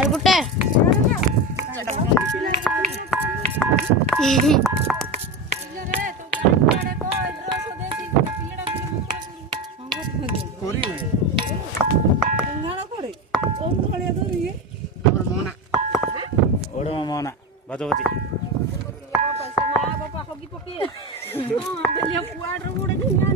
ಅಲ್ಗುಟ್ಟೆ ಮೌನ Bhagavati bapak hoki poki. Oh, beli kuadro udah